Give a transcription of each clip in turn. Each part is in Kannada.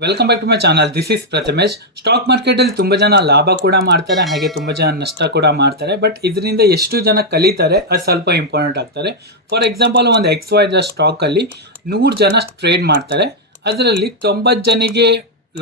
Welcome back to my channel. This is Prathamesh. Stock market ಅಲ್ಲಿ ತುಂಬಾ ಜನ ಲಾಭ ಕೂಡ ಮಾಡ್ತಾರೆ, ಹಾಗೆ ತುಂಬಾ ಜನ ನಷ್ಟ ಕೂಡ ಮಾಡ್ತಾರೆ. ಬಟ್ ಇದರಿಂದ ಎಷ್ಟು ಜನ ಕಲಿತಾರೆ ಅದು ಸ್ವಲ್ಪ ಇಂಪಾರ್ಟೆಂಟ್ ಆಗ್ತಾರೆ. ಫಾರ್ ಎಕ್ಸಾಂಪಲ್, ಒಂದು XYZ ಸ್ಟಾಕ್ ಅಲ್ಲಿ 100 ಜನ ಟ್ರೇಡ್ ಮಾಡ್ತಾರೆ. ಅದರಲ್ಲಿ 90 ಜನಿಗೆ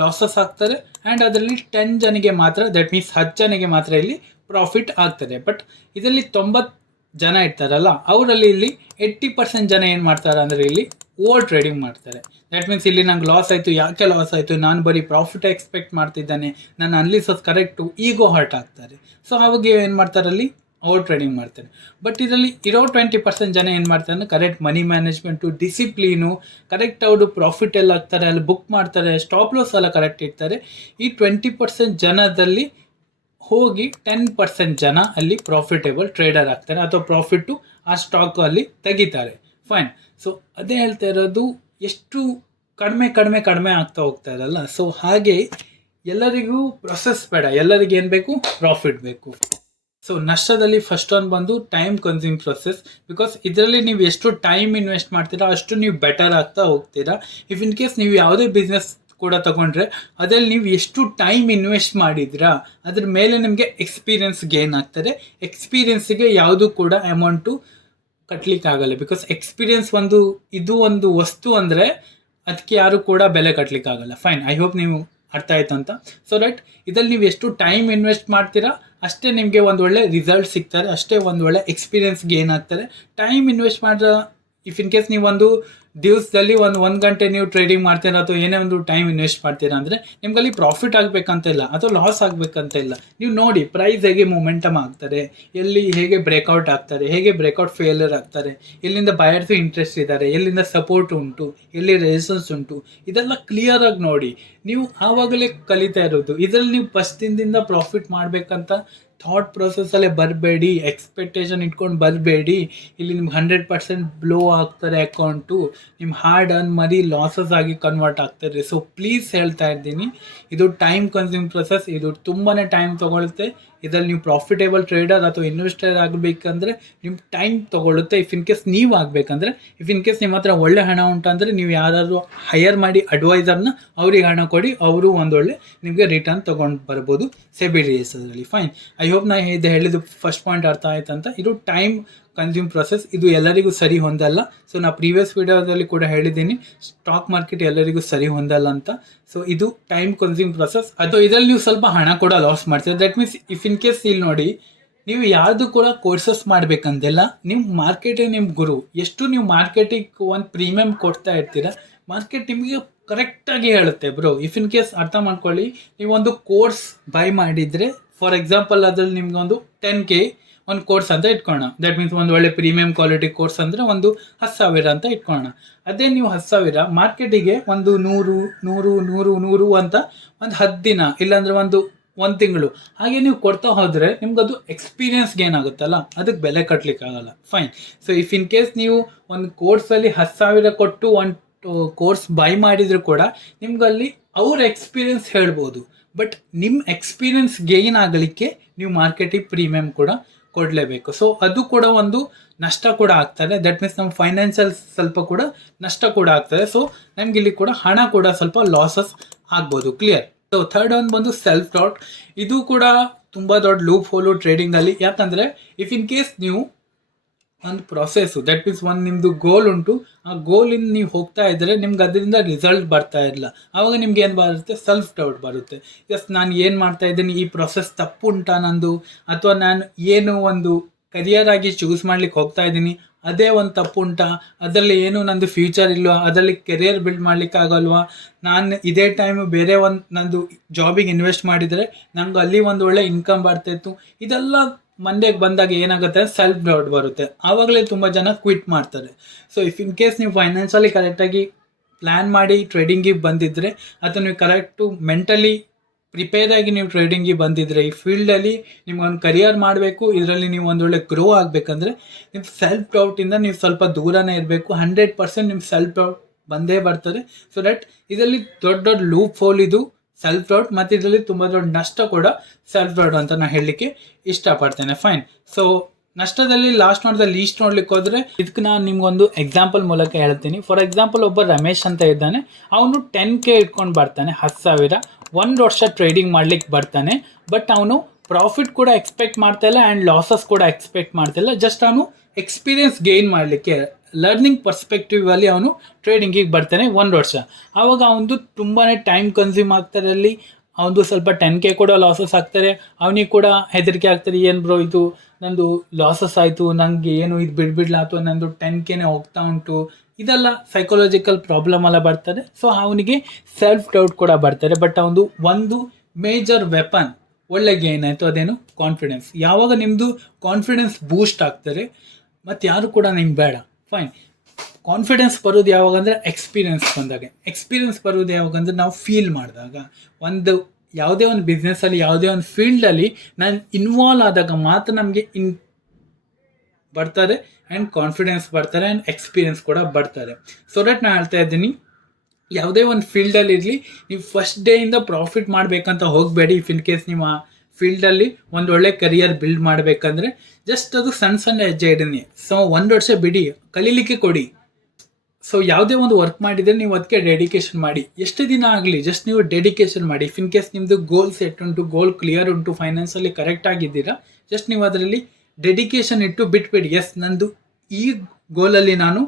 ಲಾಸಸ್ ಆಗ್ತಾರೆ ಆ್ಯಂಡ್ ಅದರಲ್ಲಿ 10 ಜನಿಗೆ ಮಾತ್ರ, ದಟ್ ಮೀನ್ಸ್ 10 ಜನಿಗೆ ಮಾತ್ರ ಇಲ್ಲಿ ಪ್ರಾಫಿಟ್ ಆಗ್ತದೆ. ಬಟ್ ಇದರಲ್ಲಿ 90 ಜನ ಇರ್ತಾರಲ್ಲ, ಅವರಲ್ಲಿ ಇಲ್ಲಿ 80% ಜನ ಏನು ಮಾಡ್ತಾರೆ ಅಂದರೆ ಇಲ್ಲಿ ಓವರ್ ಟ್ರೇಡಿಂಗ್ ಮಾಡ್ತಾರೆ. ದ್ಯಾಟ್ ಮೀನ್ಸ್ ಇಲ್ಲಿ ನಂಗೆ ಲಾಸ್ ಆಯಿತು, ಯಾಕೆ ಲಾಸ್ ಆಯಿತು, ನಾನು ಬರೀ ಪ್ರಾಫಿಟ್ ಎಕ್ಸ್ಪೆಕ್ಟ್ ಮಾಡ್ತಿದ್ದಾನೆ, ನನ್ನ ಅನ್ಲಿಸೋದು ಕರೆಕ್ಟು, ಈಗೋ ಹರ್ಟ್ ಆಗ್ತಾರೆ. ಸೊ ಅವಾಗ ಏನು ಮಾಡ್ತಾರೆ, ಅಲ್ಲಿ ಓವರ್ ಟ್ರೇಡಿಂಗ್ ಮಾಡ್ತಾರೆ. ಬಟ್ ಇದರಲ್ಲಿ ಇರೋ 20% ಜನ ಏನು ಮಾಡ್ತಾರೆ ಅಂದರೆ ಕರೆಕ್ಟ್ ಮನಿ ಮ್ಯಾನೇಜ್ಮೆಂಟು, ಡಿಸಿಪ್ಲೀನು, ಕರೆಕ್ಟ್ ಅವರು ಪ್ರಾಫಿಟ್ ಎಲ್ಲ ಆಗ್ತಾರೆ, ಅಲ್ಲಿ ಬುಕ್ ಮಾಡ್ತಾರೆ, ಸ್ಟಾಪ್ ಲಾಸ್ ಎಲ್ಲ ಕರೆಕ್ಟ್ ಇರ್ತಾರೆ. ಈ 20% ಜನದಲ್ಲಿ ಹೋಗಿ 10% ಜನ ಅಲ್ಲಿ ಪ್ರಾಫಿಟೇಬಲ್ ಟ್ರೇಡರ್ ಆಗ್ತಾರೆ, ಅಥವಾ ಪ್ರಾಫಿಟ್ಟು ಆ ಸ್ಟಾಕ್ ಅಲ್ಲಿ ತೆಗಿತಾರೆ. ಫೈನ್. ಸೊ ಅದೇ ಹೇಳ್ತಾ ಇರೋದು, ಎಷ್ಟು ಕಡಿಮೆ ಕಡಿಮೆ ಕಡಿಮೆ ಆಗ್ತಾ ಹೋಗ್ತಾ ಇರಲ್ಲ. ಸೊ ಹಾಗೆ ಎಲ್ಲರಿಗೂ ಪ್ರೊಸೆಸ್ ಬೇಡ, ಎಲ್ಲರಿಗೂ ಏನು ಬೇಕು, ಪ್ರಾಫಿಟ್ ಬೇಕು. ಸೊ ನಷ್ಟದಲ್ಲಿ ಫಸ್ಟ್ ಒನ್ ಬಂದು ಟೈಮ್ ಕನ್ಸ್ಯೂಮ್ ಪ್ರೊಸೆಸ್. ಬಿಕಾಸ್ ಇದರಲ್ಲಿ ನೀವು ಎಷ್ಟು ಟೈಮ್ ಇನ್ವೆಸ್ಟ್ ಮಾಡ್ತೀರಾ ಅಷ್ಟು ನೀವು ಬೆಟರ್ ಆಗ್ತಾ ಹೋಗ್ತೀರಾ. ಇಫ್ ಇನ್ ಕೇಸ್ ನೀವು ಯಾವುದೇ ಬಿಸ್ನೆಸ್ ಕೂಡ ತಗೊಂಡ್ರೆ ಅದರಲ್ಲಿ ನೀವು ಎಷ್ಟು ಟೈಮ್ ಇನ್ವೆಸ್ಟ್ ಮಾಡಿದ್ರಾ ಅದ್ರ ಮೇಲೆ ನಿಮಗೆ ಎಕ್ಸ್ಪೀರಿಯನ್ಸ್ ಗೇನ್ ಆಗ್ತದೆ. ಎಕ್ಸ್ಪೀರಿಯನ್ಸಿಗೆ ಯಾವುದು ಕೂಡ ಅಮೌಂಟು ಕಟ್ಟಲಿಕ್ಕಾಗಲ್ಲ. ಬಿಕಾಸ್ ಎಕ್ಸ್ಪೀರಿಯನ್ಸ್ ಇದು ಒಂದು ವಸ್ತು ಅಂದರೆ ಅದಕ್ಕೆ ಯಾರು ಕೂಡ ಬೆಲೆ ಕಟ್ಟಲಿಕ್ಕಾಗಲ್ಲ. ಫೈನ್, ಐ ಹೋಪ್ ನೀವು ಅರ್ಥ ಆಯ್ತು ಅಂತ. ಸೊ ದಟ್ ಇದರಲ್ಲಿ ನೀವು ಎಷ್ಟು ಟೈಮ್ ಇನ್ವೆಸ್ಟ್ ಮಾಡ್ತೀರಾ ಅಷ್ಟೇ ನಿಮಗೆ ಒಂದು ಒಳ್ಳೆ ರಿಸಲ್ಟ್ ಸಿಗ್ತಾರೆ, ಅಷ್ಟೇ ಒಂದು ಒಳ್ಳೆ ಎಕ್ಸ್ಪೀರಿಯನ್ಸ್ ಗೇನ್ ಆಗ್ತಾರೆ. ಟೈಮ್ ಇನ್ವೆಸ್ಟ್ ಮಾಡಿದ್ರೆ, ಇಫ್ ಇನ್ ಕೇಸ್ ನೀವು ಒಂದು ದಿವಸದಲ್ಲಿ ಒಂದು ಗಂಟೆ ನೀವು ಟ್ರೇಡಿಂಗ್ ಮಾಡ್ತೀರಾ ಅಥವಾ ಏನೇ ಒಂದು ಟೈಮ್ ಇನ್ವೆಸ್ಟ್ ಮಾಡ್ತೀರಾ ಅಂದರೆ ನಿಮ್ಗಲ್ಲಿ ಪ್ರಾಫಿಟ್ ಆಗಬೇಕಂತ ಇಲ್ಲ ಅಥವಾ ಲಾಸ್ ಆಗಬೇಕಂತ ಇಲ್ಲ. ನೀವು ನೋಡಿ ಪ್ರೈಸ್ ಹೇಗೆ ಮೊಮೆಂಟಮ್ ಆಗ್ತಾರೆ, ಎಲ್ಲಿ ಹೇಗೆ ಬ್ರೇಕ್ಔಟ್ ಆಗ್ತಾರೆ, ಹೇಗೆ ಬ್ರೇಕ್ಔಟ್ ಫೇಲ್ಯೂರ್ ಆಗ್ತಾರೆ, ಎಲ್ಲಿಂದ ಬಯರ್ಸು ಇಂಟ್ರೆಸ್ಟ್ ಇದ್ದಾರೆ, ಎಲ್ಲಿಂದ ಸಪೋರ್ಟ್ ಉಂಟು, ಎಲ್ಲಿ ರೆಸಿಸ್ಟೆನ್ಸ್ ಉಂಟು, ಇದೆಲ್ಲ ಕ್ಲಿಯರಾಗಿ ನೋಡಿ. ನೀವು ಆವಾಗಲೇ ಕಲಿತಾ ಇರೋದು. ಇದರಲ್ಲಿ ನೀವು ಫಸ್ಟ್ ದಿನದಿಂದ ಪ್ರಾಫಿಟ್ ಮಾಡಬೇಕಂತ ಥಾಟ್ ಪ್ರೊಸೆಸ್ಸಲ್ಲೇ ಬರಬೇಡಿ, ಎಕ್ಸ್ಪೆಕ್ಟೇಷನ್ ಇಟ್ಕೊಂಡು ಬರಬೇಡಿ. ಇಲ್ಲಿ ನಿಮ್ಗೆ 100% ಬ್ಲೋ ಆಗ್ತಾರೆ ಅಕೌಂಟು, ನಿಮ್ಮ ಹಾರ್ಡ್ ಅರ್ನ್ ಮರಿ ಲಾಸಸ್ ಆಗಿ ಕನ್ವರ್ಟ್ ಆಗ್ತಾರೆ. ಸೊ ಪ್ಲೀಸ್ ಹೇಳ್ತಾ ಇದ್ದೀನಿ, ಇದು ಟೈಮ್ ಕನ್ಸ್ಯೂಮ್ ಪ್ರೊಸೆಸ್, ಇದು ತುಂಬಾ ಟೈಮ್ ತೊಗೊಳುತ್ತೆ. ಇದರಲ್ಲಿ ನೀವು ಪ್ರಾಫಿಟೇಬಲ್ ಟ್ರೇಡರ್ ಅಥವಾ ಇನ್ವೆಸ್ಟರ್ ಆಗಬೇಕಂದ್ರೆ ನಿಮ್ಮ ಟೈಮ್ ತೊಗೊಳುತ್ತೆ. ಇಫ್ ಇನ್ ಕೇಸ್ ನೀವು ಆಗಬೇಕಂದ್ರೆ, ಇಫ್ ಇನ್ ಕೇಸ್ ನಿಮ್ಮ ಹತ್ರ ಒಳ್ಳೆ ಹಣ ಉಂಟಂದರೆ ನೀವು ಯಾರಾದರೂ ಹೈಯರ್ ಮಾಡಿ ಅಡ್ವೈಸರ್ನ ಅವ್ರಿಗೆ ಹಣ ಕೊಡಿ, ಅವರು ಒಂದೊಳ್ಳೆ ನಿಮಗೆ ರಿಟರ್ನ್ ತೊಗೊಂಡು ಬರ್ಬೋದು ಸೆಬಿ ರಿಜಿಸ್ಟರ್ದಲ್ಲಿ. ಫೈನ್, ಐ ಹೋಪ್ ನಾ ಇದು ಹೇಳಿದ್ದು ಫಸ್ಟ್ ಪಾಯಿಂಟ್ ಅರ್ಥ ಆಯ್ತು ಅಂತ. ಇದು ಟೈಮ್ ಕನ್ಸ್ಯೂಮ್ ಪ್ರೊಸೆಸ್, ಇದು ಎಲ್ಲರಿಗೂ ಸರಿ ಹೊಂದಲ್ಲ. ಸೊ ನಾ ಪ್ರೀವಿಯಸ್ ವಿಡಿಯೋದಲ್ಲಿ ಕೂಡ ಹೇಳಿದ್ದೀನಿ, ಸ್ಟಾಕ್ ಮಾರ್ಕೆಟ್ ಎಲ್ಲರಿಗೂ ಸರಿ ಹೊಂದಲ್ಲ ಅಂತ. ಸೊ ಇದು ಟೈಮ್ ಕನ್ಸ್ಯೂಮ್ ಪ್ರೊಸೆಸ್. ಅಥವಾ ಇದರಲ್ಲಿ ನೀವು ಸ್ವಲ್ಪ ಹಣ ಕೂಡ ಲಾಸ್ ಮಾಡ್ತೀರಾ. That means if in case ಇಲ್ಲಿ ನೋಡಿ, ನೀವು ಯಾರ್ದು ಕೂಡ ಕೋರ್ಸಸ್ ಮಾಡಬೇಕಂತೆಲ್ಲ, ನಿಮ್ಮ ಮಾರ್ಕೆಟೇ ನಿಮ್ಮ ಗುರು. ಎಷ್ಟು ನೀವು ಮಾರ್ಕೆಟಿಗೆ ಒಂದು ಪ್ರೀಮಿಯಂ ಕೊಡ್ತಾ ಇರ್ತೀರಾ, ಮಾರ್ಕೆಟ್ ನಿಮಗೆ ಕರೆಕ್ಟಾಗಿ ಹೇಳುತ್ತೆ ಬ್ರೋ. ಇಫ್ ಇನ್ ಕೇಸ್ ಅರ್ಥ ಮಾಡ್ಕೊಳ್ಳಿ, ನೀವೊಂದು ಕೋರ್ಸ್ ಬೈ ಮಾಡಿದರೆ, ಫಾರ್ ಎಕ್ಸಾಂಪಲ್ ಅದರಲ್ಲಿ ನಿಮ್ಗೊಂದು 10K ಒಂದು ಕೋರ್ಸ್ ಅಂತ ಇಟ್ಕೊಳ್ಳೋಣ. ದಟ್ ಮೀನ್ಸ್ ಒಂದು ಒಳ್ಳೆ ಪ್ರೀಮಿಯಂ ಕ್ವಾಲಿಟಿ ಕೋರ್ಸ್ ಅಂದರೆ ಒಂದು 10,000 ಅಂತ ಇಟ್ಕೊಳ್ಳೋಣ. ಅದೇ ನೀವು 10,000 ಮಾರ್ಕೆಟಿಗೆ ಒಂದು 100 ಅಂತ ಒಂದು 10 ದಿನ ಇಲ್ಲಾಂದರೆ ಒಂದು ತಿಂಗಳು ಹಾಗೆ ನೀವು ಕೊಡ್ತಾ ಹೋದರೆ ನಿಮ್ಗದು ಎಕ್ಸ್ಪೀರಿಯನ್ಸ್ ಗೇನ್ ಆಗುತ್ತಲ್ಲ, ಅದಕ್ಕೆ ಬೆಲೆ ಕಟ್ಟಲಿಕ್ಕಾಗಲ್ಲ. Fine. So if in case ನೀವು ಒಂದು ಕೋರ್ಸಲ್ಲಿ 10,000 ಕೊಟ್ಟು ಒಂದು ಕೋರ್ಸ್ ಬೈ ಮಾಡಿದರೂ ಕೂಡ ನಿಮ್ಗಲ್ಲಿ ಅವ್ರ ಎಕ್ಸ್ಪೀರಿಯನ್ಸ್ ಹೇಳ್ಬೋದು. ಬಟ್ ನಿಮ್ಮ ಎಕ್ಸ್ಪೀರಿಯನ್ಸ್ ಗೇನ್ ಆಗಲಿಕ್ಕೆ ನೀವು ಮಾರ್ಕೆಟಿಗೆ ಪ್ರೀಮಿಯಂ ಕೂಡ ಕೊಡಲೇಬೇಕು. ಸೊ ಅದು ಕೂಡ ಒಂದು ನಷ್ಟ ಕೂಡ ಆಗ್ತದೆ. ದಟ್ ಮೀನ್ಸ್ ನಮ್ಮ ಫೈನಾನ್ಷಿಯಲ್ ಸ್ವಲ್ಪ ಕೂಡ ನಷ್ಟ ಕೂಡ ಆಗ್ತದೆ. ಸೊ ನಮ್ಗೆ ಇಲ್ಲಿ ಕೂಡ ಹಣ ಕೂಡ ಸ್ವಲ್ಪ ಲಾಸಸ್ ಆಗ್ಬೋದು. ಕ್ಲಿಯರ್. ಸೊ ಥರ್ಡ್ ಒಂದು ಬಂದು ಸೆಲ್ಫ್ ಡೌಟ್. ಇದು ಕೂಡ ತುಂಬ ದೊಡ್ಡ ಲೂಪ್ ಹೋಲು ಟ್ರೇಡಿಂಗಲ್ಲಿ. ಯಾಕಂದರೆ ಇಫ್ ಇನ್ ಕೇಸ್ ನೀವು ಒಂದು ಪ್ರೊಸೆಸ್ಸು, ದಟ್ ಮೀನ್ಸ್ ಒಂದು ನಿಮ್ಮದು ಗೋಲ್ ಉಂಟು, ಆ ಗೋಲಿಂದ ನೀವು ಹೋಗ್ತಾ ಇದ್ದರೆ ನಿಮ್ಗೆ ಅದರಿಂದ ರಿಸಲ್ಟ್ ಬರ್ತಾ ಇಲ್ಲ, ಆವಾಗ ನಿಮ್ಗೆ ಏನು ಬರುತ್ತೆ, ಸೆಲ್ಫ್ ಡೌಟ್ ಬರುತ್ತೆ. ಎಸ್, ನಾನು ಏನು ಮಾಡ್ತಾ ಇದ್ದೀನಿ, ಈ ಪ್ರೊಸೆಸ್ ತಪ್ಪು ಉಂಟಾ ನಂದು, ಅಥವಾ ನಾನು ಏನು ಒಂದು ಕರಿಯರ್ ಆಗಿ ಚೂಸ್ ಮಾಡ್ಲಿಕ್ಕೆ ಹೋಗ್ತಾ ಇದ್ದೀನಿ ಅದೇ ಒಂದು ತಪ್ಪು ಉಂಟಾ, ಅದರಲ್ಲಿ ಏನು ನಂದು ಫ್ಯೂಚರ್ ಇಲ್ವಾ, ಅದರಲ್ಲಿ ಕೆರಿಯರ್ ಬಿಲ್ಡ್ ಮಾಡ್ಲಿಕ್ಕೆ ಆಗಲ್ವಾ, ನಾನು ಇದೇ ಟೈಮು ಬೇರೆ ಒಂದು ನಂದು ಜಾಬಿಗೆ ಇನ್ವೆಸ್ಟ್ ಮಾಡಿದರೆ ನಂಗೆ ಅಲ್ಲಿ ಒಂದು ಒಳ್ಳೆ ಇನ್ಕಮ್ ಬರ್ತಾಯಿತ್ತು. ಇದೆಲ್ಲ ಮಂಡ್ಯಕ್ಕೆ ಬಂದಾಗ ಏನಾಗುತ್ತೆ, ಸೆಲ್ಫ್ ಡೌಟ್ ಬರುತ್ತೆ. ಆವಾಗಲೇ ತುಂಬ ಜನ ಕ್ವಿಟ್ ಮಾಡ್ತಾರೆ. ಸೊ ಇಫ್ ಇನ್ ಕೇಸ್ ನೀವು ಫೈನಾನ್ಷಿಯಲಿ ಕರೆಕ್ಟಾಗಿ ಪ್ಲ್ಯಾನ್ ಮಾಡಿ ಟ್ರೇಡಿಂಗಿಗೆ ಬಂದಿದ್ದರೆ, ಅಥವಾ ನೀವು ಕರೆಕ್ಟು ಮೆಂಟಲಿ ಪ್ರಿಪೇರ್ ಆಗಿ ನೀವು ಟ್ರೇಡಿಂಗಿಗೆ ಬಂದಿದ್ದರೆ, ಈ ಫೀಲ್ಡಲ್ಲಿ ನಿಮ್ಗೊಂದು ಕರಿಯರ್ ಮಾಡಬೇಕು, ಇದರಲ್ಲಿ ನೀವು ಒಂದೊಳ್ಳೆ ಗ್ರೋ ಆಗಬೇಕಂದ್ರೆ ನಿಮ್ಮ ಸೆಲ್ಫ್ ಡೌಟಿಂದ ನೀವು ಸ್ವಲ್ಪ ದೂರನೇ ಇರಬೇಕು. 100% ನಿಮ್ಮ ಸೆಲ್ಫ್ ಡೌಟ್ ಬಂದೇ ಬರ್ತದೆ. ಸೊ ದಟ್ ಇದರಲ್ಲಿ ದೊಡ್ಡ ದೊಡ್ಡ ಲೂಪ್ ಹೋಲ್ ಇದು ಸೆಲ್ಫ್ ಡೌಟ್, ಮತ್ತು ಇದರಲ್ಲಿ ತುಂಬ ದೊಡ್ಡ ನಷ್ಟ ಕೂಡ ಸೆಲ್ಫ್ ಡೌಟ್ ಅಂತ ನಾನು ಹೇಳಲಿಕ್ಕೆ ಇಷ್ಟಪಡ್ತೇನೆ. ಫೈನ್. ಸೊ ನಷ್ಟದಲ್ಲಿ ಲಾಸ್ಟ್ ನೋಡಿದ ಲೀಸ್ಟ್ ನೋಡ್ಲಿಕ್ಕೆ ಹೋದ್ರೆ ಇದಕ್ಕೆ ನಾನು ನಿಮ್ಗೊಂದು ಎಕ್ಸಾಂಪಲ್ ಮೂಲಕ ಹೇಳ್ತೀನಿ. ಫಾರ್ ಎಕ್ಸಾಂಪಲ್ ಒಬ್ಬ ರಮೇಶ್ ಅಂತ ಇದ್ದಾನೆ, ಅವನು 10K ಇಟ್ಕೊಂಡು ಬರ್ತಾನೆ, 10,000 1 ವರ್ಷ ಟ್ರೇಡಿಂಗ್ ಮಾಡ್ಲಿಕ್ಕೆ ಬರ್ತಾನೆ. ಬಟ್ ಅವನು ಪ್ರಾಫಿಟ್ ಕೂಡ ಎಕ್ಸ್ಪೆಕ್ಟ್ ಮಾಡ್ತಾ ಇಲ್ಲ ಆ್ಯಂಡ್ ಲಾಸಸ್ ಕೂಡ ಎಕ್ಸ್ಪೆಕ್ಟ್ ಮಾಡ್ತಿಲ್ಲ. ಜಸ್ಟ್ ಅವನು ಎಕ್ಸ್ಪೀರಿಯನ್ಸ್ ಗೇನ್ ಮಾಡಲಿಕ್ಕೆ ಲರ್ನಿಂಗ್ ಪರ್ಸ್ಪೆಕ್ಟಿವ್ ಅಲ್ಲಿ ಅವನು ಟ್ರೇಡಿಂಗಿಗೆ ಬರ್ತಾನೆ 1 ವರ್ಷ. ಆವಾಗ ಅವನದು ತುಂಬಾ ಟೈಮ್ ಕನ್ಸ್ಯೂಮ್ ಆಗ್ತಾರೆ, ಅಲ್ಲಿ ಅವನದು ಸ್ವಲ್ಪ 10K ಕೂಡ ಲಾಸಸ್ ಆಗ್ತಾರೆ. ಅವನಿಗೆ ಕೂಡ ಹೆದರಿಕೆ ಆಗ್ತಾರೆ, ಏನು ಬ್ರೋ ಇದು ನಂದು ಲಾಸಸ್ ಆಯಿತು, ನನಗೆ ಏನು ಇದು ಬಿಡ್ಬಿಡ್ಲ ಅಥವಾ ನಂದು 10Kನೇ ಹೋಗ್ತಾ ಉಂಟು, ಇದೆಲ್ಲ ಸೈಕಾಲಜಿಕಲ್ ಪ್ರಾಬ್ಲಮ್ ಎಲ್ಲ ಬರ್ತಾರೆ. ಸೊ ಅವನಿಗೆ ಸೆಲ್ಫ್ ಡೌಟ್ ಕೂಡ ಬರ್ತಾರೆ. ಬಟ್ ಅವನು ಒಂದು ಮೇಜರ್ ವೆಪನ್ ಒಳ್ಳೆ ಗೇನ್ ಆಯಿತು, ಅದೇನು ಕಾನ್ಫಿಡೆನ್ಸ್. ಯಾವಾಗ ನಿಮ್ಮದು ಕಾನ್ಫಿಡೆನ್ಸ್ ಬೂಸ್ಟ್ ಆಗ್ತಾರೆ ಮತ್ತು ಯಾರು ಕೂಡ ನಿಮ್ಗೆ ಬೇಡ, ಫೈನ್. ಕಾನ್ಫಿಡೆನ್ಸ್ ಬರೋದು ಯಾವಾಗ ಅಂದರೆ ಎಕ್ಸ್ಪೀರಿಯನ್ಸ್ ಬಂದಾಗ. ಎಕ್ಸ್ಪೀರಿಯನ್ಸ್ ಬರೋದು ಯಾವಾಗಂದ್ರೆ ನಾವು ಫೀಲ್ ಮಾಡಿದಾಗ, ಒಂದು ಯಾವುದೇ ಒಂದು ಬಿಸ್ನೆಸ್ಸಲ್ಲಿ ಯಾವುದೇ ಒಂದು ಫೀಲ್ಡಲ್ಲಿ ನಾನು ಇನ್ವಾಲ್ವ್ ಆದಾಗ ಮಾತ್ರ ನಮಗೆ ಬರ್ತಾರೆ ಆ್ಯಂಡ್ ಕಾನ್ಫಿಡೆನ್ಸ್ ಬರ್ತಾರೆ ಆ್ಯಂಡ್ ಎಕ್ಸ್ಪೀರಿಯನ್ಸ್ ಕೂಡ ಬರ್ತಾರೆ. ಸೊ ದಟ್ ನಾನು ಹೇಳ್ತಾ ಇದ್ದೀನಿ, ಯಾವುದೇ ಒಂದು ಫೀಲ್ಡಲ್ಲಿ ಇರಲಿ, ನೀವು ಫಸ್ಟ್ ಡೇಯಿಂದ ಪ್ರಾಫಿಟ್ ಮಾಡಬೇಕಂತ ಹೋಗಬೇಡಿ. ಇಫ್ ಇನ್ ಕೇಸ್ ನೀವು ಆ ಫೀಲ್ಡಲ್ಲಿ ಒಂದು ಒಳ್ಳೆ ಕರಿಯರ್ ಬಿಲ್ಡ್ ಮಾಡಬೇಕಂದ್ರೆ ಜಸ್ಟ್ ಅದು ಸಣ್ಣ ಹೆಜ್ಜೆ ಇಡೀನಿ. ಸೊ 1 ವರ್ಷ ಬಿಡಿ, ಕಲೀಲಿಕ್ಕೆ ಕೊಡಿ. ಸೊ ಯಾವುದೇ ಒಂದು ವರ್ಕ್ ಮಾಡಿದರೆ ನೀವು ಅದಕ್ಕೆ ಡೆಡಿಕೇಶನ್ ಮಾಡಿ. ಎಷ್ಟು ದಿನ ಆಗಲಿ ಜಸ್ಟ್ ನೀವು ಡೆಡಿಕೇಶನ್ ಮಾಡಿ. ಇಫ್ ಇನ್ ಕೇಸ್ ನಿಮ್ಮದು ಗೋಲ್ ಸೆಟ್ ಉಂಟು, ಗೋಲ್ ಕ್ಲಿಯರ್ ಉಂಟು, ಫೈನಾನ್ಸಲ್ಲಿ ಕರೆಕ್ಟ್ ಆಗಿದ್ದೀರಾ, ಜಸ್ಟ್ ನೀವು ಅದರಲ್ಲಿ ಡೆಡಿಕೇಶನ್ ಇಟ್ಟು ಬಿಟ್ಬಿಡಿ. ಎಸ್, ನಂದು ಈ ಗೋಲಲ್ಲಿ ನಾನು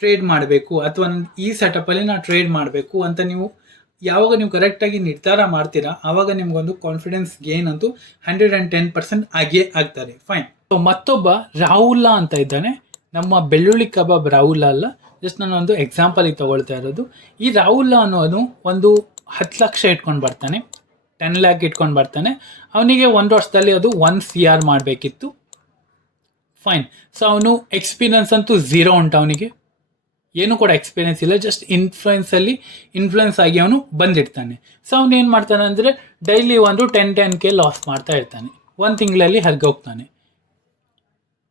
ಟ್ರೇಡ್ ಮಾಡಬೇಕು ಅಥವಾ ನನ್ನ ಈ ಸೆಟಪ್ಪಲ್ಲಿ ನಾನು ಟ್ರೇಡ್ ಮಾಡಬೇಕು ಅಂತ ನೀವು ಯಾವಾಗ ನೀವು ಕರೆಕ್ಟಾಗಿ ನಿರ್ಧಾರ ಮಾಡ್ತೀರಾ, ಆವಾಗ ನಿಮ್ಗೊಂದು ಕಾನ್ಫಿಡೆನ್ಸ್ ಗೇನ್ ಅಂತೂ 110% ಆಗೇ ಆಗ್ತಾರೆ. ಫೈನ್. ಸೊ ಮತ್ತೊಬ್ಬ ರಾಹುಲ್ಲಾ ಅಂತ ಇದ್ದಾನೆ, ನಮ್ಮ ಬೆಳ್ಳುಳ್ಳಿ ಕಬಾಬ್ ರಾಹುಲ್ಲಾ ಅಲ್ಲ, ಜಸ್ಟ್ ನಾನು ಒಂದು ಎಕ್ಸಾಂಪಲಿಗೆ ತೊಗೊಳ್ತಾ ಇರೋದು. ಈ ರಾಹುಲ್ಲಾ ಅನ್ನೋನು ಒಂದು 10 ಲಕ್ಷ ಇಟ್ಕೊಂಡು ಬರ್ತಾನೆ, 10 ಲ್ಯಾಕ್ ಇಟ್ಕೊಂಡು ಬರ್ತಾನೆ. ಅವನಿಗೆ 1 ವರ್ಷದಲ್ಲಿ ಅದು 1 CR ಮಾಡಬೇಕಿತ್ತು. ಫೈನ್. ಸೊ ಅವನು ಎಕ್ಸ್ಪೀರಿಯನ್ಸ್ ಅಂತೂ 0 ಉಂಟು, ಅವನಿಗೆ ಏನೂ ಕೂಡ ಎಕ್ಸ್ಪೀರಿಯನ್ಸ್ ಇಲ್ಲ, ಜಸ್ಟ್ ಇನ್ಫ್ಲುಯೆನ್ಸ್ ಆಗಿ ಅವನು ಬಂದಿರ್ತಾನೆ. ಸೊ ಅವನು ಏನು ಮಾಡ್ತಾನೆ ಅಂದರೆ ಡೈಲಿ ಒಂದು 10K ಲಾಸ್ ಮಾಡ್ತಾ ಇರ್ತಾನೆ, 1 ತಿಂಗಳಲ್ಲಿ ಹೋಗ್ತಾನೆ.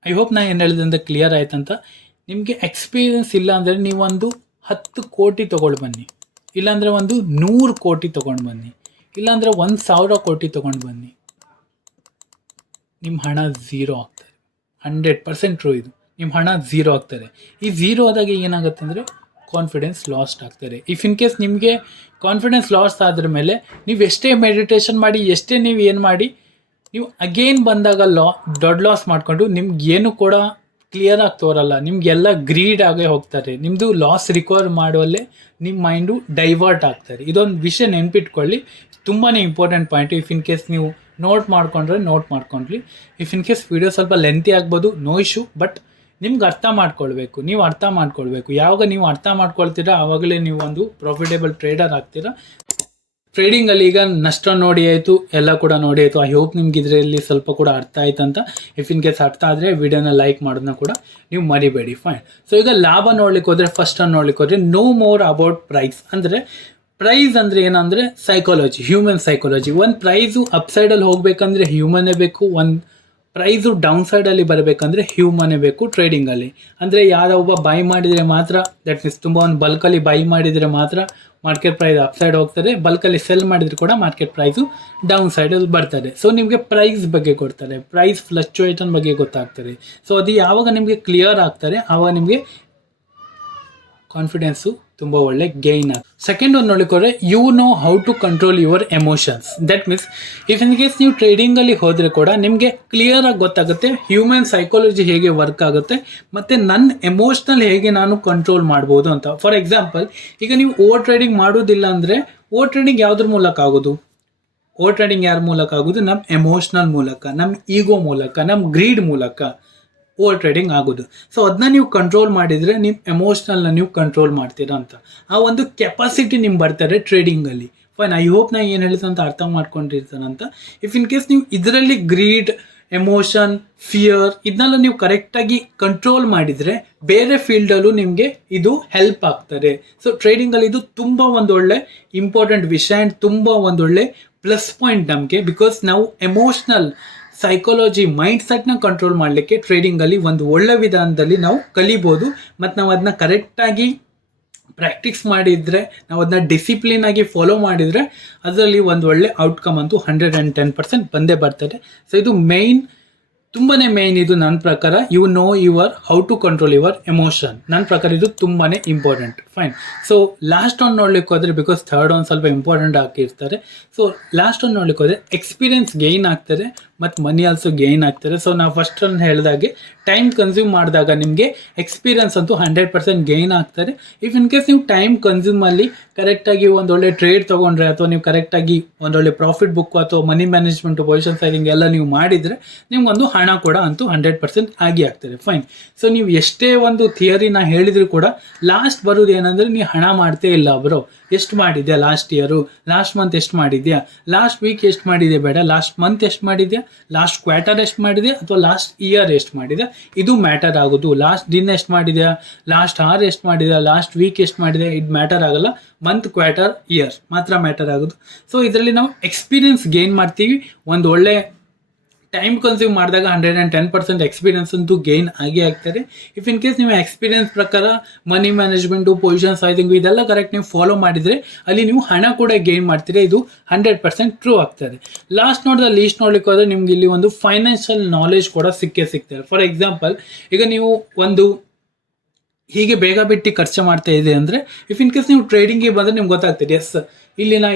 ಐ ಹೋಪ್ ನಾನು ಏನು ಹೇಳಿದಂತ ಕ್ಲಿಯರ್ ಆಯ್ತಂತ. ನಿಮಗೆ ಎಕ್ಸ್ಪೀರಿಯನ್ಸ್ ಇಲ್ಲ ಅಂದರೆ ನೀವೊಂದು 10 ಕೋಟಿ ತೊಗೊಂಡು ಬನ್ನಿ, ಇಲ್ಲಾಂದರೆ ಒಂದು 100 ಕೋಟಿ ತೊಗೊಂಡು ಬನ್ನಿ, ಇಲ್ಲಾಂದರೆ 1,000 ಕೋಟಿ ತೊಗೊಂಡು ಬನ್ನಿ, ನಿಮ್ಮ ಹಣ 0 ಆಗ್ತಾರೆ. 100% ಟ್ರೂ ಇದು. ನಿಮ್ಮ ಹಣ 0 ಆಗ್ತಾರೆ. ಈ 0 ಆದಾಗ ಏನಾಗುತ್ತೆ ಅಂದರೆ ಕಾನ್ಫಿಡೆನ್ಸ್ ಲಾಸ್ಟ್ ಆಗ್ತಾರೆ. ಇಫ್ ಇನ್ ಕೇಸ್ ನಿಮಗೆ ಕಾನ್ಫಿಡೆನ್ಸ್ ಲಾಸ್ ಆದ್ರ ಮೇಲೆ ನೀವು ಎಷ್ಟೇ ಮೆಡಿಟೇಷನ್ ಮಾಡಿ, ಎಷ್ಟೇ ನೀವು ಏನು ಮಾಡಿ, ನೀವು ಅಗೇನ್ ಬಂದಾಗ ದೊಡ್ಡ ಲಾಸ್ ಮಾಡಿಕೊಂಡು ನಿಮ್ಗೆ ಏನು ಕೂಡ ಕ್ಲಿಯರ್ ಆಗಿ ತೋರಲ್ಲ, ನಿಮಗೆಲ್ಲ ಗ್ರೀಡ್ ಆಗೇ ಹೋಗ್ತಾರೆ. ನಿಮ್ಮದು ಲಾಸ್ ರಿಕವರ್ ಮಾಡುವಲ್ಲೇ ನಿಮ್ಮ ಮೈಂಡು ಡೈವರ್ಟ್ ಆಗ್ತಾರೆ. ಇದೊಂದು ವಿಷಯ ನೆನ್ಪಿಟ್ಕೊಳ್ಳಿ, ತುಂಬಾ important point. If in case ನೀವು ನೋಟ್ ಮಾಡ್ಕೊಂಡ್ರಿ. ಇಫ್ ಇನ್ ಕೇಸ್ ವಿಡಿಯೋ ಸ್ವಲ್ಪ ಲೆಂತಿ ಆಗ್ಬೋದು, ನೋ ಇಶ್ಯೂ, ಬಟ್ ನಿಮ್ಗೆ ಅರ್ಥ ಮಾಡ್ಕೊಳ್ಬೇಕು. ನೀವು ಅರ್ಥ ಮಾಡ್ಕೊಳ್ಬೇಕು. ಯಾವಾಗ ನೀವು ಅರ್ಥ ಮಾಡ್ಕೊಳ್ತೀರಾ ಆವಾಗಲೇ ನೀವು ಒಂದು ಪ್ರಾಫಿಟೇಬಲ್ ಟ್ರೇಡರ್ ಆಗ್ತೀರಾ. ಟ್ರೇಡಿಂಗಲ್ಲಿ ಈಗ ನಷ್ಟ ನೋಡಿ ಆಯಿತು, ಎಲ್ಲ ಕೂಡ ನೋಡಿ ಆಯಿತು. ಐ ಹೋಪ್ ನಿಮ್ಗೆ ಇದರಲ್ಲಿ ಸ್ವಲ್ಪ ಕೂಡ ಅರ್ಥ ಆಯ್ತು ಅಂತ. ಇಫ್ ಇನ್ ಕೇಸ್ ಅರ್ಥ ಆದರೆ ವಿಡಿಯೋನ ಲೈಕ್ ಮಾಡೋದನ್ನ ಕೂಡ ನೀವು ಮರಿಬೇಡಿ. ಫೈನ್. ಸೊ ಈಗ ಲಾಭ ನೋಡ್ಲಿಕ್ಕೆ ಹೋದರೆ, ಫಸ್ಟ್ ನೋಡ್ಲಿಕ್ಕೆ ಹೋದರೆ ನೋ ಮೋರ್ ಅಬೌಟ್ ಪ್ರೈಸ್. ಅಂದರೆ ಪ್ರೈಸ್ ಅಂದರೆ ಏನಂದರೆ ಸೈಕಾಲಜಿ, ಹ್ಯೂಮನ್ ಸೈಕಾಲಜಿ. ಒಂದು ಪ್ರೈಸು ಅಪ್ಸೈಡಲ್ಲಿ ಹೋಗಬೇಕಂದ್ರೆ ಹ್ಯೂಮನ್ನೇ ಬೇಕು, ಒಂದು ಪ್ರೈಸು ಡೌನ್ ಸೈಡಲ್ಲಿ ಬರಬೇಕಂದ್ರೆ ಹ್ಯೂಮನ್ನೇ ಬೇಕು ಟ್ರೇಡಿಂಗಲ್ಲಿ. ಅಂದರೆ ಯಾರೋ ಒಬ್ಬ ಬೈ ಮಾಡಿದರೆ ಮಾತ್ರ, ದಟ್ ಮೀನ್ಸ್ ತುಂಬ ಒಂದು ಬಲ್ಕಲ್ಲಿ ಬೈ ಮಾಡಿದರೆ ಮಾತ್ರ ಮಾರ್ಕೆಟ್ ಪ್ರೈಸ್ ಅಪ್ ಸೈಡ್ ಹೋಗ್ತಾರೆ, ಬಲ್ಕಲ್ಲಿ ಸೆಲ್ ಮಾಡಿದರೆ ಕೂಡ ಮಾರ್ಕೆಟ್ ಪ್ರೈಸು ಡೌನ್ ಸೈಡಲ್ಲಿ ಬರ್ತಾರೆ. ಸೊ ನಿಮಗೆ ಪ್ರೈಸ್ ಬಗ್ಗೆ ಕೊಡ್ತಾರೆ, ಪ್ರೈಸ್ ಫ್ಲಕ್ಚುಯೇಷನ್ ಬಗ್ಗೆ ಗೊತ್ತಾಗ್ತದೆ. ಸೊ ಅದು ಯಾವಾಗ ನಿಮಗೆ ಕ್ಲಿಯರ್ ಆಗ್ತಾರೆ ಆವಾಗ ನಿಮಗೆ ಕಾನ್ಫಿಡೆನ್ಸು ತುಂಬ ಒಳ್ಳೆ ಗೇನ್ ಆಗುತ್ತೆ. ಸೆಕೆಂಡ್ ಒಂದು ನೋಡಿಕೊಂಡ್ರೆ, you know how to control your emotions. That means if in case ನೀವು ಟ್ರೇಡಿಂಗಲ್ಲಿ ಹೋದರೆ ಕೂಡ ನಿಮಗೆ ಕ್ಲಿಯರ್ ಆಗಿ ಗೊತ್ತಾಗುತ್ತೆ ಹ್ಯೂಮನ್ ಸೈಕಾಲಜಿ ಹೇಗೆ ವರ್ಕ್ ಆಗುತ್ತೆ ಮತ್ತು ನನ್ನ ಎಮೋಷ್ನಲ್ ಹೇಗೆ ನಾನು ಕಂಟ್ರೋಲ್ ಮಾಡ್ಬೋದು ಅಂತ. ಫಾರ್ ಎಕ್ಸಾಂಪಲ್, ಈಗ ನೀವು ಓವರ್ ಟ್ರೇಡಿಂಗ್ ಮಾಡೋದಿಲ್ಲ ಅಂದರೆ, ಓವರ್ ಟ್ರೇಡಿಂಗ್ ಯಾವುದ್ರ ಮೂಲಕ ಆಗೋದು? ಓವರ್ ಟ್ರೇಡಿಂಗ್ ಯಾರ ಮೂಲಕ ಆಗೋದು? ನಮ್ಮ ಎಮೋಷ್ನಲ್ ಮೂಲಕ, ನಮ್ಮ ಈಗೋ ಮೂಲಕ, ನಮ್ಮ ಗ್ರೀಡ್ ಮೂಲಕ ಓವರ್ ಟ್ರೇಡಿಂಗ್ ಆಗೋದು. ಸೊ ಅದನ್ನ ನೀವು ಕಂಟ್ರೋಲ್ ಮಾಡಿದರೆ ನಿಮ್ಮ ಎಮೋಷ್ನಲ್ನ ನೀವು ಕಂಟ್ರೋಲ್ ಮಾಡ್ತೀರಾ ಅಂತ. ಆ ಒಂದು ಕೆಪಾಸಿಟಿ ನಿಮ್ಗೆ ಬರ್ತಾರೆ ಟ್ರೇಡಿಂಗಲ್ಲಿ. ಫೈನ್. ಐ ಹೋಪ್ ನಾ ಏನು ಹೇಳ್ತಾ ಅಂತ ಅರ್ಥ ಮಾಡ್ಕೊಂಡಿರ್ತಾನಂತ. ಇಫ್ ಇನ್ ಕೇಸ್ ನೀವು ಇದರಲ್ಲಿ ಗ್ರೀಡ್, ಎಮೋಷನ್, ಫಿಯರ್ ಇದನ್ನೆಲ್ಲ ನೀವು ಕರೆಕ್ಟಾಗಿ ಕಂಟ್ರೋಲ್ ಮಾಡಿದರೆ ಬೇರೆ ಫೀಲ್ಡಲ್ಲೂ ನಿಮಗೆ ಇದು ಹೆಲ್ಪ್ ಆಗ್ತದೆ. ಸೊ ಟ್ರೇಡಿಂಗಲ್ಲಿ ಇದು ತುಂಬ ಒಂದೊಳ್ಳೆ ಇಂಪಾರ್ಟೆಂಟ್ ವಿಷಯ ಆ್ಯಂಡ್ ತುಂಬ ಒಂದೊಳ್ಳೆ ಪ್ಲಸ್ ಪಾಯಿಂಟ್ ನಮಗೆ. ಬಿಕಾಸ್ ನಾವು ಎಮೋಷ್ನಲ್ ಸೈಕಾಲಜಿ ಮೈಂಡ್ ಸೆಟ್ನ ಕಂಟ್ರೋಲ್ ಮಾಡಲಿಕ್ಕೆ ಟ್ರೇಡಿಂಗಲ್ಲಿ ಒಂದು ಒಳ್ಳೆ ವಿಧಾನದಲ್ಲಿ ನಾವು ಕಲಿಬೋದು. ಮತ್ತು ನಾವು ಅದನ್ನ ಕರೆಕ್ಟಾಗಿ ಪ್ರಾಕ್ಟೀಸ್ ಮಾಡಿದರೆ, ನಾವು ಅದನ್ನ ಡಿಸಿಪ್ಲಿನ್ ಆಗಿ ಫಾಲೋ ಮಾಡಿದರೆ ಅದರಲ್ಲಿ ಒಂದು ಒಳ್ಳೆ ಔಟ್ಕಮ್ ಅಂತೂ 110% ಬಂದೇ ಬರ್ತದೆ. ಸೊ ಇದು ಮೇಯ್ನ್ ತುಂಬಾನೇ ಮೇನ್ ಇದು ನನ್ನ ಪ್ರಕಾರ. You know your how to control your emotion. ನನ್ನ ಪ್ರಕಾರ ಇದು ತುಂಬಾನೇ ಇಂಪಾರ್ಟೆಂಟ್. ಫೈನ್. ಸೊ ಲಾಸ್ಟ್ ಒಂದು ನೋಡ್ಲಿಕ್ಕೆ ಹೋದ್ರೆ, ಬಿಕಾಸ್ ಥರ್ಡ್ ಒಂದು ಸ್ವಲ್ಪ ಇಂಪಾರ್ಟೆಂಟ್ ಆಗಿರ್ತಾರೆ. ಸೊ ಲಾಸ್ಟ್ ಒಂದು ನೋಡ್ಲಿಕ್ಕೆ ಹೋದ್ರೆ ಎಕ್ಸ್ಪೀರಿಯನ್ಸ್ ಗೇನ್ ಆಗ್ತಾರೆ ಮತ್ತು ಮನಿ ಆಲ್ಸೋ ಗೇನ್ ಆಗ್ತಾರೆ. ಸೊ ನಾವು ಫಸ್ಟ್ ಒಂದು ಹೇಳಿದಾಗೆ ಟೈಮ್ ಕನ್ಸ್ಯೂಮ್ ಮಾಡಿದಾಗ ನಿಮಗೆ ಎಕ್ಸ್ಪೀರಿಯನ್ಸ್ ಅಂತೂ 100% ಗೇನ್ ಆಗ್ತಾರೆ. ಇಫ್ ಇನ್ ಕೇಸ್ ನೀವು ಟೈಮ್ ಕನ್ಸ್ಯೂಮಲ್ಲಿ ಕರೆಕ್ಟಾಗಿ ಒಂದೊಳ್ಳೆ ಟ್ರೇಡ್ ತೊಗೊಂಡ್ರೆ, ಅಥವಾ ನೀವು ಕರೆಕ್ಟಾಗಿ ಒಂದೊಳ್ಳೆ ಪ್ರಾಫಿಟ್ ಬುಕ್ ಅಥವಾ ಮನಿ ಮ್ಯಾನೇಜ್ಮೆಂಟು, ಪೊಸಿಷನ್ ಸೈಡಿಂಗ್ ಎಲ್ಲ ನೀವು ಮಾಡಿದರೆ ನಿಮ್ಗೊಂದು ಹಣ ಕೂಡ ಅಂತೂ 100% ಆಗಿ ಆಗ್ತದೆ. ಫೈನ್. ಸೊ ನೀವು ಎಷ್ಟೇ ಒಂದು ಥಿಯರಿನ ಹೇಳಿದ್ರು ಕೂಡ ಲಾಸ್ಟ್ ಬರೋದು ಏನಂದರೆ, ನೀವು ಹಣ ಮಾಡ್ತೇ ಇಲ್ಲ ಬ್ರೋ, ಎಷ್ಟು ಮಾಡಿದ್ಯಾ ಲಾಸ್ಟ್ ಇಯರು, ಲಾಸ್ಟ್ ಮಂತ್ ಎಷ್ಟು ಮಾಡಿದ್ಯಾ, ಲಾಸ್ಟ್ ವೀಕ್ ಎಷ್ಟು ಮಾಡಿದೆ ಬೇಡ, ಲಾಸ್ಟ್ ಮಂತ್ ಎಷ್ಟು ಮಾಡಿದ್ಯಾ, ಲಾಸ್ಟ್ ಕ್ವಾರ್ಟರ್ ಎಷ್ಟು ಮಾಡಿದೆ, ಅಥವಾ ಲಾಸ್ಟ್ ಇಯರ್ ಎಷ್ಟು ಮಾಡಿದೆ, ಇದು ಮ್ಯಾಟರ್ ಆಗೋದು. ಲಾಸ್ಟ್ ದಿನ ಎಷ್ಟು ಮಾಡಿದ್ಯಾ, ಲಾಸ್ಟ್ ಅವರ್ ಎಷ್ಟು ಮಾಡಿದ್ಯಾ, ಲಾಸ್ಟ್ ವೀಕ್ ಎಷ್ಟು ಮಾಡಿದೆ, ಇದು ಮ್ಯಾಟರ್ ಆಗಲ್ಲ. ಮಂತ್, ಕ್ವಾರ್ಟರ್, ಇಯರ್ ಮಾತ್ರ ಮ್ಯಾಟರ್ ಆಗೋದು. ಸೊ ಇದರಲ್ಲಿ ನಾವು ಎಕ್ಸ್ಪೀರಿಯನ್ಸ್ ಗೇನ್ ಮಾಡ್ತೀವಿ. ಒಂದು ಒಳ್ಳೆ ಟೈಮ್ ಕನ್ಸ್ಯೂಮ್ ಮಾಡಿದಾಗ 110% ಎಕ್ಸ್ಪೀರಿಯನ್ಸ್ ಅಂತೂ ಗೇನ್ ಆಗೇ ಆಗ್ತಾರೆ. ಇಫ್ ಇನ್ ಕೇಸ್ ನೀವು ಎಕ್ಸ್ಪೀರಿಯನ್ಸ್ ಪ್ರಕಾರ ಮನಿ ಮ್ಯಾನೇಜ್ಮೆಂಟು, ಪೊಸಿಷನ್ ಸೈಜಿಂಗು ಇದೆಲ್ಲ ಕರೆಕ್ಟ್ ನೀವು ಫಾಲೋ ಮಾಡಿದರೆ ಅಲ್ಲಿ ನೀವು ಹಣ ಕೂಡ ಗೇನ್ ಮಾಡ್ತೀರಿ. ಇದು 100% ಟ್ರೂ ಆಗ್ತದೆ. ಲಾಸ್ಟ್ ಲೀಸ್ಟ್ ನೋಡ್ಲಿಕ್ಕೆ ಹೋದರೆ ನಿಮ್ಗೆ ಇಲ್ಲಿ ಒಂದು ಫೈನಾನ್ಷಿಯಲ್ ನಾಲೆಜ್ ಕೂಡ ಸಿಗ್ತದೆ. ಫಾರ್ ಎಕ್ಸಾಂಪಲ್, ಈಗ ನೀವು ಒಂದು ಹೀಗೆ ಬೇಗ ಬಿಟ್ಟು ಖರ್ಚು ಮಾಡ್ತಾ ಇದೆ ಅಂದರೆ, ಇಫ್ ಇನ್ ಕೇಸ್ ನೀವು ಟ್ರೇಡಿಂಗಿಗೆ ಬಂದರೆ ನಿಮ್ಗೆ ಗೊತ್ತಾಗ್ತದೆ, ಎಸ್ ಇಲ್ಲಿ ನಾ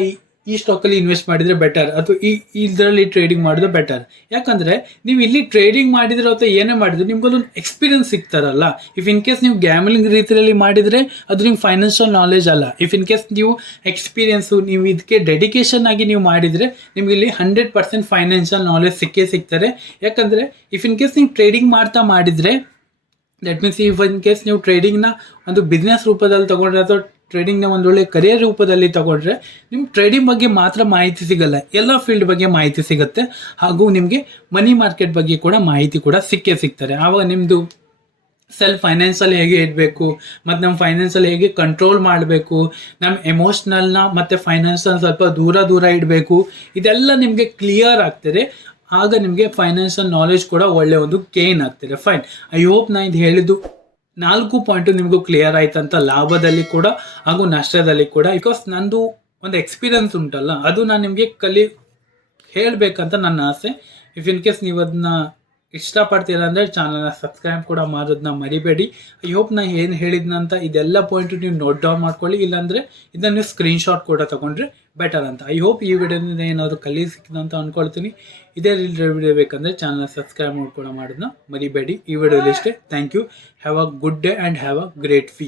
ಈ ಸ್ಟಾಕಲ್ಲಿ ಇನ್ವೆಸ್ಟ್ ಮಾಡಿದರೆ ಬೆಟರ್, ಅಥವಾ ಇದರಲ್ಲಿ ಟ್ರೇಡಿಂಗ್ ಮಾಡಿದ್ರೆ ಬೆಟರ್. ಯಾಕಂದರೆ ನೀವು ಇಲ್ಲಿ ಟ್ರೇಡಿಂಗ್ ಮಾಡಿದ್ರೆ ಅಥವಾ ಏನೇ ಮಾಡಿದ್ರೆ ನಿಮ್ಗೊಂದು ಎಕ್ಸ್ಪೀರಿಯನ್ಸ್ ಸಿಗ್ತಾರಲ್ಲ. ಇಫ್ ಇನ್ ಕೇಸ್ ನೀವು ಗ್ಯಾಮ್ಲಿಂಗ್ ರೀತಿಯಲ್ಲಿ ಮಾಡಿದರೆ ಅದು ನಿಮ್ಗೆ ಫೈನಾನ್ಷಿಯಲ್ ನಾಲೆಜ್ ಅಲ್ಲ. ಇಫ್ ಇನ್ ಕೇಸ್ ನೀವು ಎಕ್ಸ್ಪೀರಿಯನ್ಸು, ನೀವು ಇದಕ್ಕೆ ಡೆಡಿಕೇಶನ್ ಆಗಿ ನೀವು ಮಾಡಿದರೆ ನಿಮ್ಗೆ ಇಲ್ಲಿ 100% ಫೈನಾನ್ಷಿಯಲ್ ನಾಲೆಜ್ ಸಿಗ್ತಾರೆ. ಯಾಕಂದರೆ ಇಫ್ ಇನ್ ಕೇಸ್ ನೀವು ಟ್ರೇಡಿಂಗ್ ಮಾಡಿದರೆ, that means if in case ನೀವು ಟ್ರೇಡಿಂಗ್ನ ಒಂದು ಬಿಸ್ನೆಸ್ ರೂಪದಲ್ಲಿ ತೊಗೊಂಡ್ರೆ, ಅಥವಾ ಟ್ರೇಡಿಂಗ್ನ ಒಂದೊಳ್ಳೆ ಕರಿಯರ್ ರೂಪದಲ್ಲಿ ತಗೊಂಡ್ರೆ, ನಿಮ್ಗೆ ಟ್ರೇಡಿಂಗ್ ಬಗ್ಗೆ ಮಾತ್ರ ಮಾಹಿತಿ ಸಿಗಲ್ಲ, ಎಲ್ಲ ಫೀಲ್ಡ್ ಬಗ್ಗೆ ಮಾಹಿತಿ ಸಿಗುತ್ತೆ. ಹಾಗೂ ನಿಮಗೆ ಮನಿ ಮಾರ್ಕೆಟ್ ಬಗ್ಗೆ ಕೂಡ ಮಾಹಿತಿ ಕೂಡ ಸಿಗ್ತಾರೆ. ಆವಾಗ ನಿಮ್ಮದು ಸೆಲ್ಫ್ ಫೈನಾನ್ಸಲ್ಲಿ ಹೇಗೆ ಇಡಬೇಕು, ಮತ್ತು ನಮ್ಮ ಫೈನಾನ್ಸಲ್ಲಿ ಹೇಗೆ ಕಂಟ್ರೋಲ್ ಮಾಡಬೇಕು, ನಮ್ಮ ಎಮೋಷ್ನಲ್ನ ಮತ್ತು ಫೈನಾನ್ಸಲ್ಲಿ ಸ್ವಲ್ಪ ದೂರ ಇಡಬೇಕು, ಇದೆಲ್ಲ ನಿಮಗೆ ಕ್ಲಿಯರ್ ಆಗ್ತದೆ. ಆಗ ನಿಮಗೆ ಫೈನಾನ್ಷಿಯಲ್ ನಾಲೆಜ್ ಕೂಡ ಒಳ್ಳೆಯ ಒಂದು ಗೇನ್ ಆಗ್ತದೆ. ಫೈನ್. ಐ ಹೋಪ್ ನಾ ಇದು ಹೇಳಿದ್ದು 4 ಪಾಯಿಂಟು ನಿಮಗೂ ಕ್ಲಿಯರ್ ಆಯ್ತಂತ, ಲಾಭದಲ್ಲಿ ಕೂಡ ಹಾಗೂ ನಷ್ಟದಲ್ಲಿ ಕೂಡ. ಬಿಕಾಸ್ ನಂದು ಒಂದು ಎಕ್ಸ್ಪೀರಿಯನ್ಸ್ ಉಂಟಲ್ಲ, ಅದು ನಾನು ನಿಮಗೆ ಹೇಳಬೇಕಂತ ನನ್ನ ಆಸೆ. ಇಫ್ ಇನ್ ಕೇಸ್ ನೀವು ಅದನ್ನ ಇಷ್ಟಪಡ್ತೀರ ಅಂದರೆ ಚಾನಲ್ನ ಸಬ್ಸ್ಕ್ರೈಬ್ ಕೂಡ ಮಾಡೋದನ್ನ ಮರಿಬೇಡಿ. ಐ ಹೋಪ್ ನಾನು ಏನು ಹೇಳಿದ್ನಂತ ಇದೆಲ್ಲ ಪಾಯಿಂಟು ನೀವು ನೋಟ್ ಡೌನ್ ಮಾಡ್ಕೊಳ್ಳಿ, ಇಲ್ಲಾಂದರೆ ಇದನ್ನು ಸ್ಕ್ರೀನ್ಶಾಟ್ ಕೂಡ ತೊಗೊಂಡ್ರೆ ಬೆಟರ್ ಅಂತ. ಐ ಹೋಪ್ ಈ ವಿಡಿಯೋದಿಂದ ಏನಾದರೂ ಸಿಕ್ಕಿದೆ ಅಂತ ಅಂದ್ಕೊಳ್ತೀನಿ. ಇದೇ ವಿಡಿಯೋ ಬೇಕಂದರೆ ಚಾನಲ್ನ ಸಬ್ಸ್ಕ್ರೈಬ್ ಕೂಡ ಮಾಡೋದನ್ನ ಮರಿಬೇಡಿ. ಈ ವಿಡಿಯೋಲಿ ಇಷ್ಟೇ. Thank you. Have a good day and have a great weak.